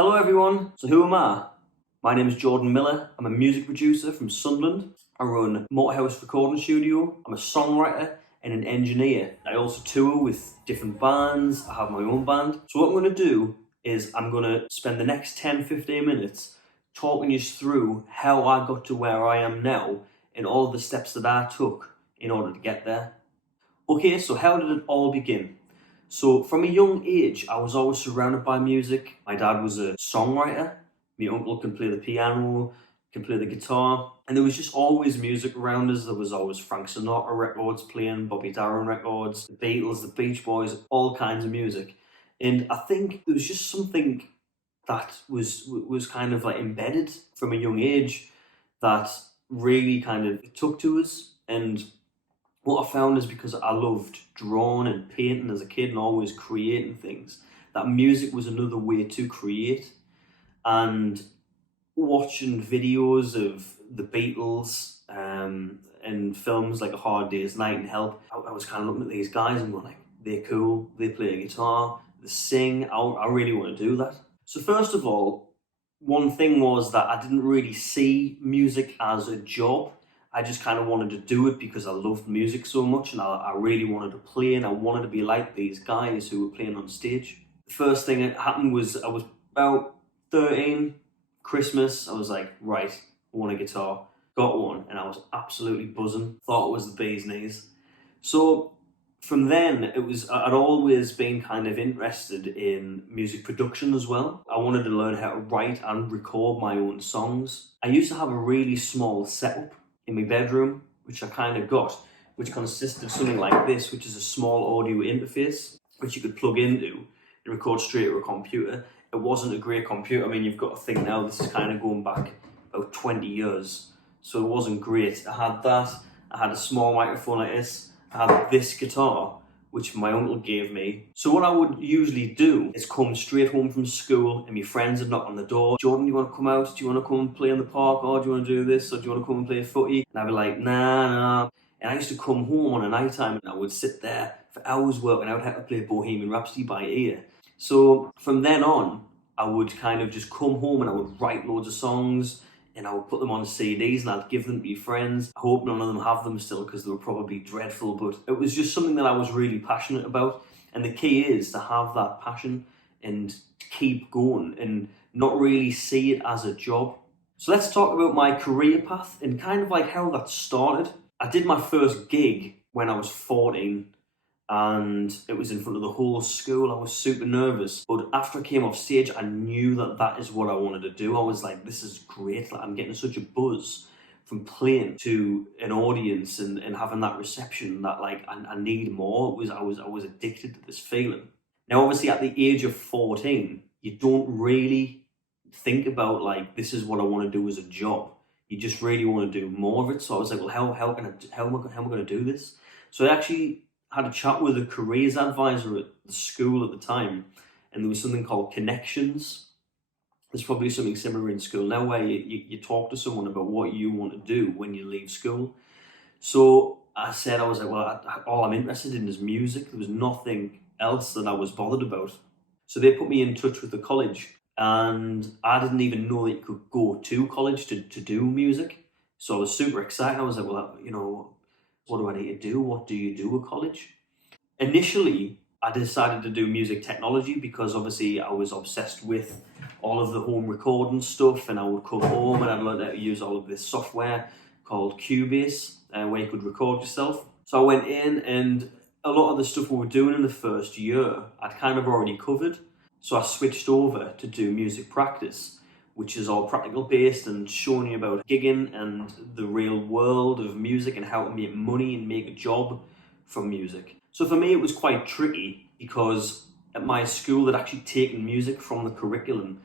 Hello everyone, so who am I? My name is Jordan Miller, I'm a music producer from Sunderland. I run Motorhouse Recording Studio, I'm a songwriter and an engineer. I also tour with different bands, I have my own band. So what I'm going to do is I'm going to spend the next 10-15 minutes talking you through how I got to where I am now and all of the steps that I took in order to get there. Okay, so how did it all begin? So from a young age, I was always surrounded by music. My dad was a songwriter. My uncle can play the piano, can play the guitar. And there was just always music around us. There was always Frank Sinatra records playing, Bobby Darin records, the Beatles, the Beach Boys, all kinds of music. And I think it was just something that was kind of like embedded from a young age that really kind of took to us. And what I found is because I loved drawing and painting as a kid and always creating things, that music was another way to create. And watching videos of the Beatles and films like A Hard Day's Night and Help, I was kind of looking at these guys and going like, they're cool, they play a guitar, they sing, I really want to do that. So first of all, one thing was that I didn't really see music as a job. I just kind of wanted to do it because I loved music so much and I really wanted to play and I wanted to be like these guys who were playing on stage. The first thing that happened was I was about 13, Christmas, I was like, right, I want a guitar. Got one and I was absolutely buzzing. Thought it was the bee's knees. So from then, I'd always been kind of interested in music production as well. I wanted to learn how to write and record my own songs. I used to have a really small setup in my bedroom, which I kind of got, which consisted of something like this, which is a small audio interface, which you could plug into and record straight to a computer. It wasn't a great computer. I mean, you've got to think now, this is kind of going back about 20 years. So it wasn't great. I had that, I had a small microphone like this, I had this guitar, which my uncle gave me. So what I would usually do is come straight home from school and my friends would knock on the door. Jordan, do you want to come out? Do you want to come and play in the park? Or do you want to do this? Or do you want to come and play footy? And I'd be like, nah. And I used to come home on a night time and I would sit there for hours working out how to play Bohemian Rhapsody by ear. So from then on, I would kind of just come home and I would write loads of songs and I would put them on CDs and I'd give them to my friends. I hope none of them have them still because they were probably dreadful, but it was just something that I was really passionate about. And the key is to have that passion and keep going and not really see it as a job. So let's talk about my career path and kind of like how that started. I did my first gig when I was 14 and it was in front of the whole school. I was super nervous, but after I came off stage, I knew that that is what I wanted to do. I was like, this is great. Like, I'm getting such a buzz from playing to an audience and having that reception that like I need more. I was addicted to this feeling. Now, obviously, at the age of 14, you don't really think about like, this is what I want to do as a job. You just really want to do more of it. So I was like, well, how am I going to do this? So I actually had a chat with a careers advisor at the school at the time, and there was something called connections. There's probably something similar in school now where you talk to someone about what you want to do when you leave school. So I was like, well, all I'm interested in is music. There was nothing else that I was bothered about. So they put me in touch with the college, and I didn't even know that you could go to college to do music. So I was super excited. I was like, well, what do I need to do? What do you do at college? Initially, I decided to do music technology because obviously I was obsessed with all of the home recording stuff, and I would come home and I'd learn how to use all of this software called Cubase where you could record yourself. So I went in and a lot of the stuff we were doing in the first year, I'd kind of already covered. So I switched over to do music practice, which is all practical based and showing you about gigging and the real world of music and how to make money and make a job from music. So for me, it was quite tricky because at my school, they'd actually taken music from the curriculum,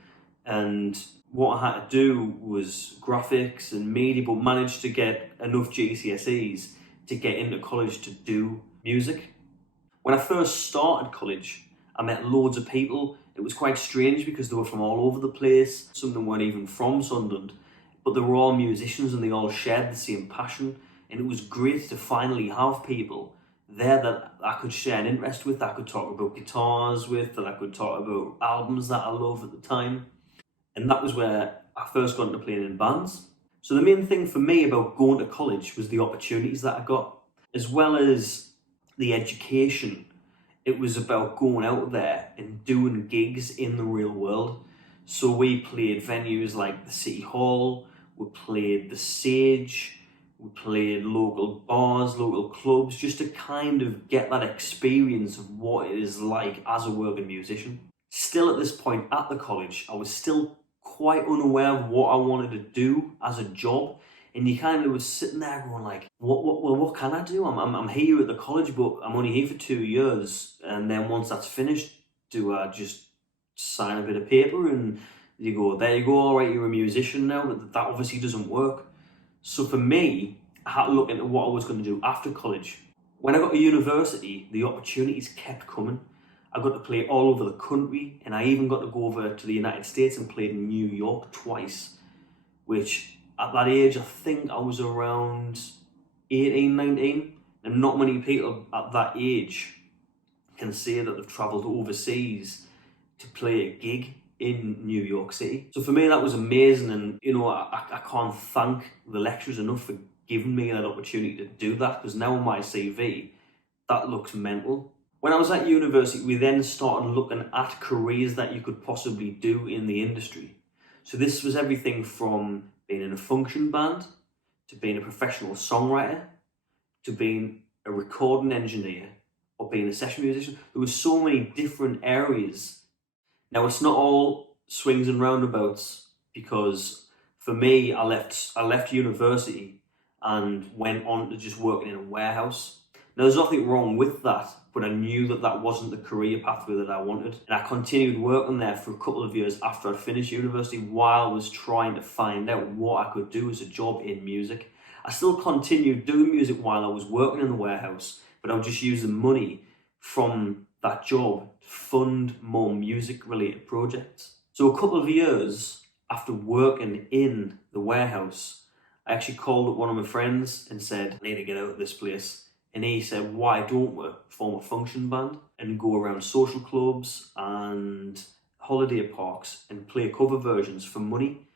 and what I had to do was graphics and media, but managed to get enough GCSEs to get into college to do music. When I first started college, I met loads of people. It was quite strange because they were from all over the place. Some of them weren't even from Sunderland, but they were all musicians and they all shared the same passion. And it was great to finally have people there that I could share an interest with, that I could talk about guitars with, that I could talk about albums that I love at the time. And that was where I first got into playing in bands. So the main thing for me about going to college was the opportunities that I got, as well as the education. It was about going out there and doing gigs in the real world. So we played venues like the City Hall, we played the Sage, we played local bars, local clubs, just to kind of get that experience of what it is like as a working musician. Still at this point at the college, I was still quite unaware of what I wanted to do as a job. And you kind of was sitting there going like, what can I do? I'm here at the college, but I'm only here for 2 years. And then once that's finished, do I just sign a bit of paper and you go, there you go, all right, you're a musician now? But that obviously doesn't work. So for me, I had to look into what I was going to do after college. When I got to university, the opportunities kept coming. I got to play all over the country, and I even got to go over to the United States and played in New York twice, which at that age, I think I was around 18, 19, and not many people at that age can say that they've travelled overseas to play a gig in New York City. So for me, that was amazing, and I can't thank the lecturers enough for giving me that opportunity to do that, because now on my CV, that looks mental. When I was at university, we then started looking at careers that you could possibly do in the industry. So this was everything from being in a function band, to being a professional songwriter, to being a recording engineer, or being a session musician. There were so many different areas. Now, it's not all swings and roundabouts, because for me, I left university and went on to just working in a warehouse. Now, there's nothing wrong with that, but I knew that that wasn't the career pathway that I wanted. And I continued working there for a couple of years after I'd finished university, while I was trying to find out what I could do as a job in music. I still continued doing music while I was working in the warehouse, but I would just use the money from that job to fund more music-related projects. So a couple of years after working in the warehouse, I actually called up one of my friends and said, I need to get out of this place. And he said, why don't we form a function band and go around social clubs and holiday parks and play cover versions for money?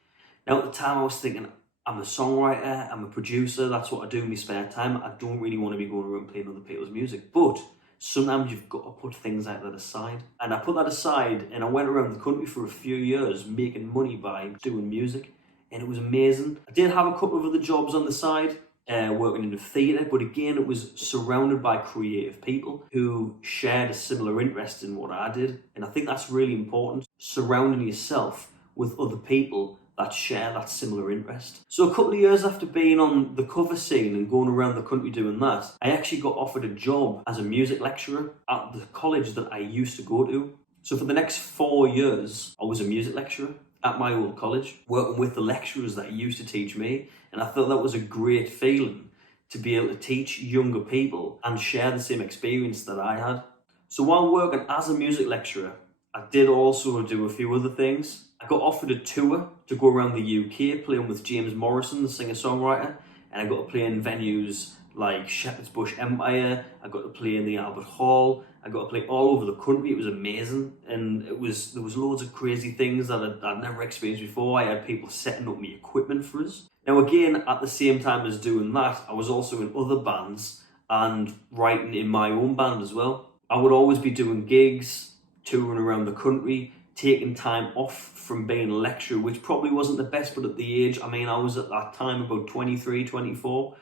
Now, at the time, I was thinking, I'm a songwriter, I'm a producer, that's what I do in my spare time. I don't really want to be going around playing other people's music. But sometimes you've got to put things like that aside. And I put that aside, and I went around the country for a few years making money by doing music. And it was amazing. I did have a couple of other jobs on the side, working in the theatre, but again, it was surrounded by creative people who shared a similar interest in what I did. And I think that's really important, surrounding yourself with other people that share that similar interest. So a couple of years after being on the cover scene and going around the country doing that, I actually got offered a job as a music lecturer at the college that I used to go to. So for the next 4 years, I was a music lecturer at my old college, working with the lecturers that used to teach me. And I thought that was a great feeling, to be able to teach younger people and share the same experience that I had. So while working as a music lecturer, I did also do a few other things. I got offered a tour to go around the UK playing with James Morrison, the singer-songwriter, and I got to play in venues like Shepherd's Bush Empire. I got to play in the Albert Hall. I got to play all over the country. It was amazing, and there was loads of crazy things that I'd never experienced before. I had people setting up me equipment for us. Now again, at the same time as doing that, I was also in other bands and writing in my own band as well. I would always be doing gigs, touring around the country, taking time off from being a lecturer, which probably wasn't the best, but at the age, I was at that time about 23, 24,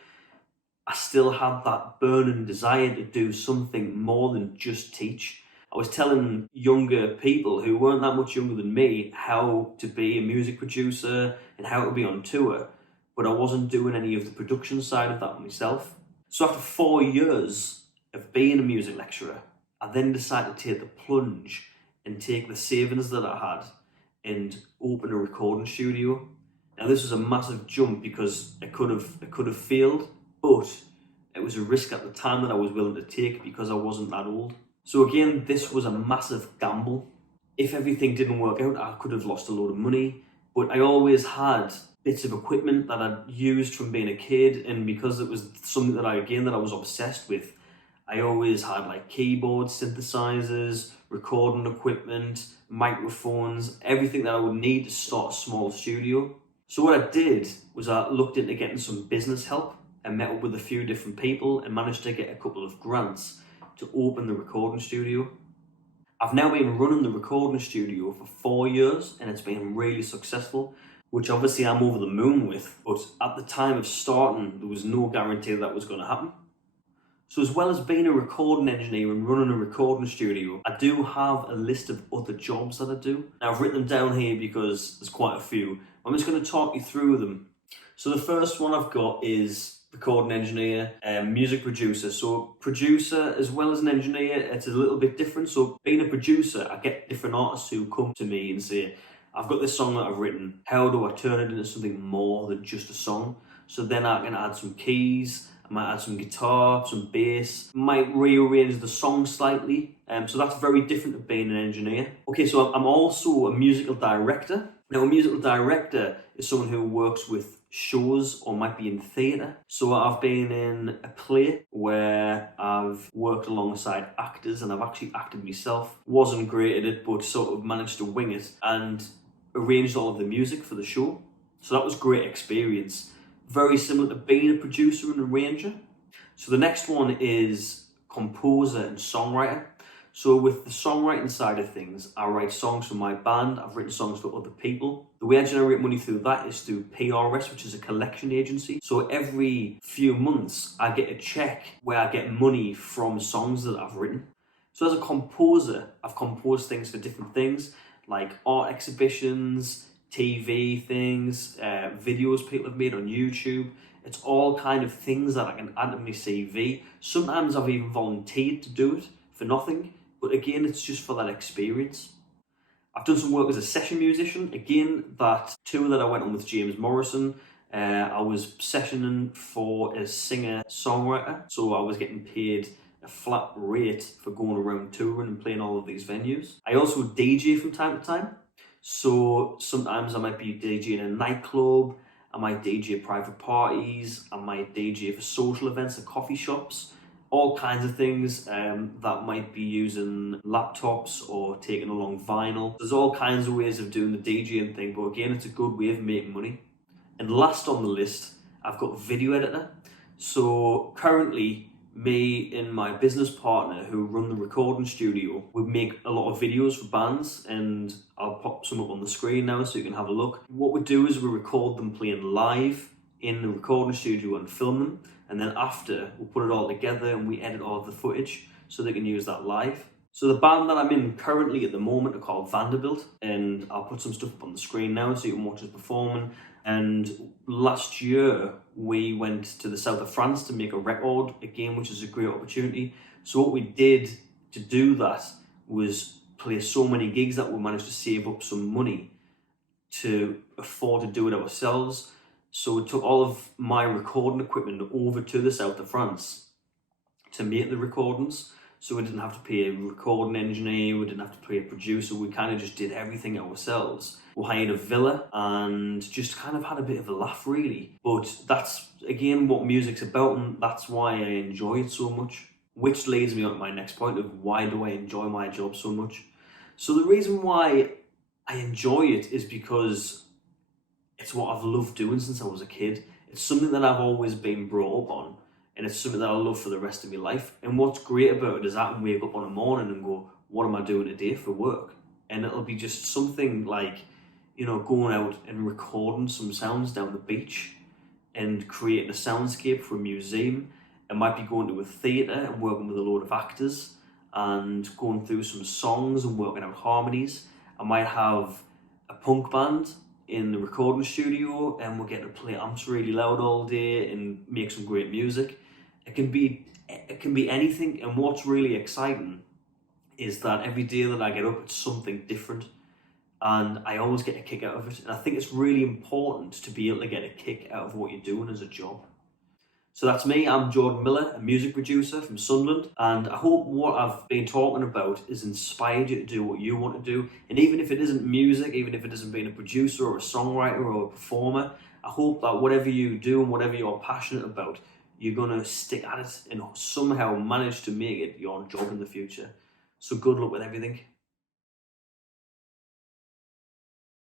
I still had that burning desire to do something more than just teach. I was telling younger people who weren't that much younger than me how to be a music producer and how to be on tour, but I wasn't doing any of the production side of that myself. So after 4 years of being a music lecturer, I then decided to take the plunge and take the savings that I had and open a recording studio. Now this was a massive jump because it could have failed, but it was a risk at the time that I was willing to take because I wasn't that old. So again, this was a massive gamble. If everything didn't work out, I could have lost a load of money, but I always had bits of equipment that I'd used from being a kid, and because it was something that I was obsessed with, I always had like keyboards, synthesizers, recording equipment, microphones, everything that I would need to start a small studio. So what I did was I looked into getting some business help and met up with a few different people and managed to get a couple of grants to open the recording studio. I've now been running the recording studio for 4 years and it's been really successful, which obviously I'm over the moon with, but at the time of starting, there was no guarantee that was going to happen. So as well as being a recording engineer and running a recording studio, I do have a list of other jobs that I do. Now I've written them down here because there's quite a few. I'm just going to talk you through them. So the first one I've got is recording engineer and music producer. So producer as well as an engineer, it's a little bit different. So being a producer, I get different artists who come to me and say, I've got this song that I've written, how do I turn it into something more than just a song? So then I can add some keys, I might add some guitar, some bass, might rearrange the song slightly. So that's very different to being an engineer. Okay, so I'm also a musical director. Now a musical director is someone who works with shows or might be in theatre. So I've been in a play where I've worked alongside actors and I've actually acted myself. Wasn't great at it, but sort of managed to wing it and arranged all of the music for the show. So that was a great experience. Very similar to being a producer and arranger. So the next one is composer and songwriter. So with the songwriting side of things, I write songs for my band, I've written songs for other people. The way I generate money through that is through PRS, which is a collection agency. So every few months, I get a check where I get money from songs that I've written. So as a composer, I've composed things for different things, like art exhibitions, TV things, videos people have made on YouTube. It's all kind of things that I can add to my CV. Sometimes I've even volunteered to do it for nothing. But again, it's just for that experience. I've done some work as a session musician. Again, that tour that I went on with James Morrison, I was sessioning for a singer-songwriter. So I was getting paid a flat rate for going around touring and playing all of these venues. I also DJ from time to time. So sometimes I might be DJing in a nightclub, I might DJ private parties, I might DJ for social events at coffee shops. All kinds of things that might be using laptops or taking along vinyl. There's all kinds of ways of doing the DJing thing, but again, it's a good way of making money. And last on the list, I've got a video editor. So currently, me and my business partner who run the recording studio, we make a lot of videos for bands, and I'll pop some up on the screen now so you can have a look. What we do is we record them playing live in the recording studio and film them. And then after, we'll put it all together and we edit all of the footage so they can use that live. So the band that I'm in currently at the moment are called Vanderbilt, and I'll put some stuff up on the screen now so you can watch us performing. And last year, we went to the south of France to make a record, again, which is a great opportunity. So what we did to do that was play so many gigs that we managed to save up some money to afford to do it ourselves. So we took all of my recording equipment over to the south of France to make the recordings. So we didn't have to pay a recording engineer, we didn't have to pay a producer, we kind of just did everything ourselves. We hired a villa and just kind of had a bit of a laugh really. But that's, again, what music's about, and that's why I enjoy it so much. Which leads me on to my next point of why do I enjoy my job so much? So the reason why I enjoy it is because it's what I've loved doing since I was a kid. It's something that I've always been brought up on, and it's something that I'll love for the rest of my life. And what's great about it is I can wake up on a morning and go, what am I doing today for work? And it'll be just something like, you know, going out and recording some sounds down the beach and creating a soundscape for a museum. It might be going to a theatre and working with a load of actors and going through some songs and working out harmonies. I might have a punk band in the recording studio and we're getting to play amps really loud all day and make some great music. It can be anything, and what's really exciting is that every day that I get up it's something different and I always get a kick out of it. And I think it's really important to be able to get a kick out of what you're doing as a job. So that's me, I'm Jordan Miller, a music producer from Sunderland, and I hope what I've been talking about has inspired you to do what you want to do. And even if it isn't music, even if it isn't being a producer or a songwriter or a performer, I hope that whatever you do and whatever you're passionate about, you're going to stick at it and somehow manage to make it your job in the future. So good luck with everything.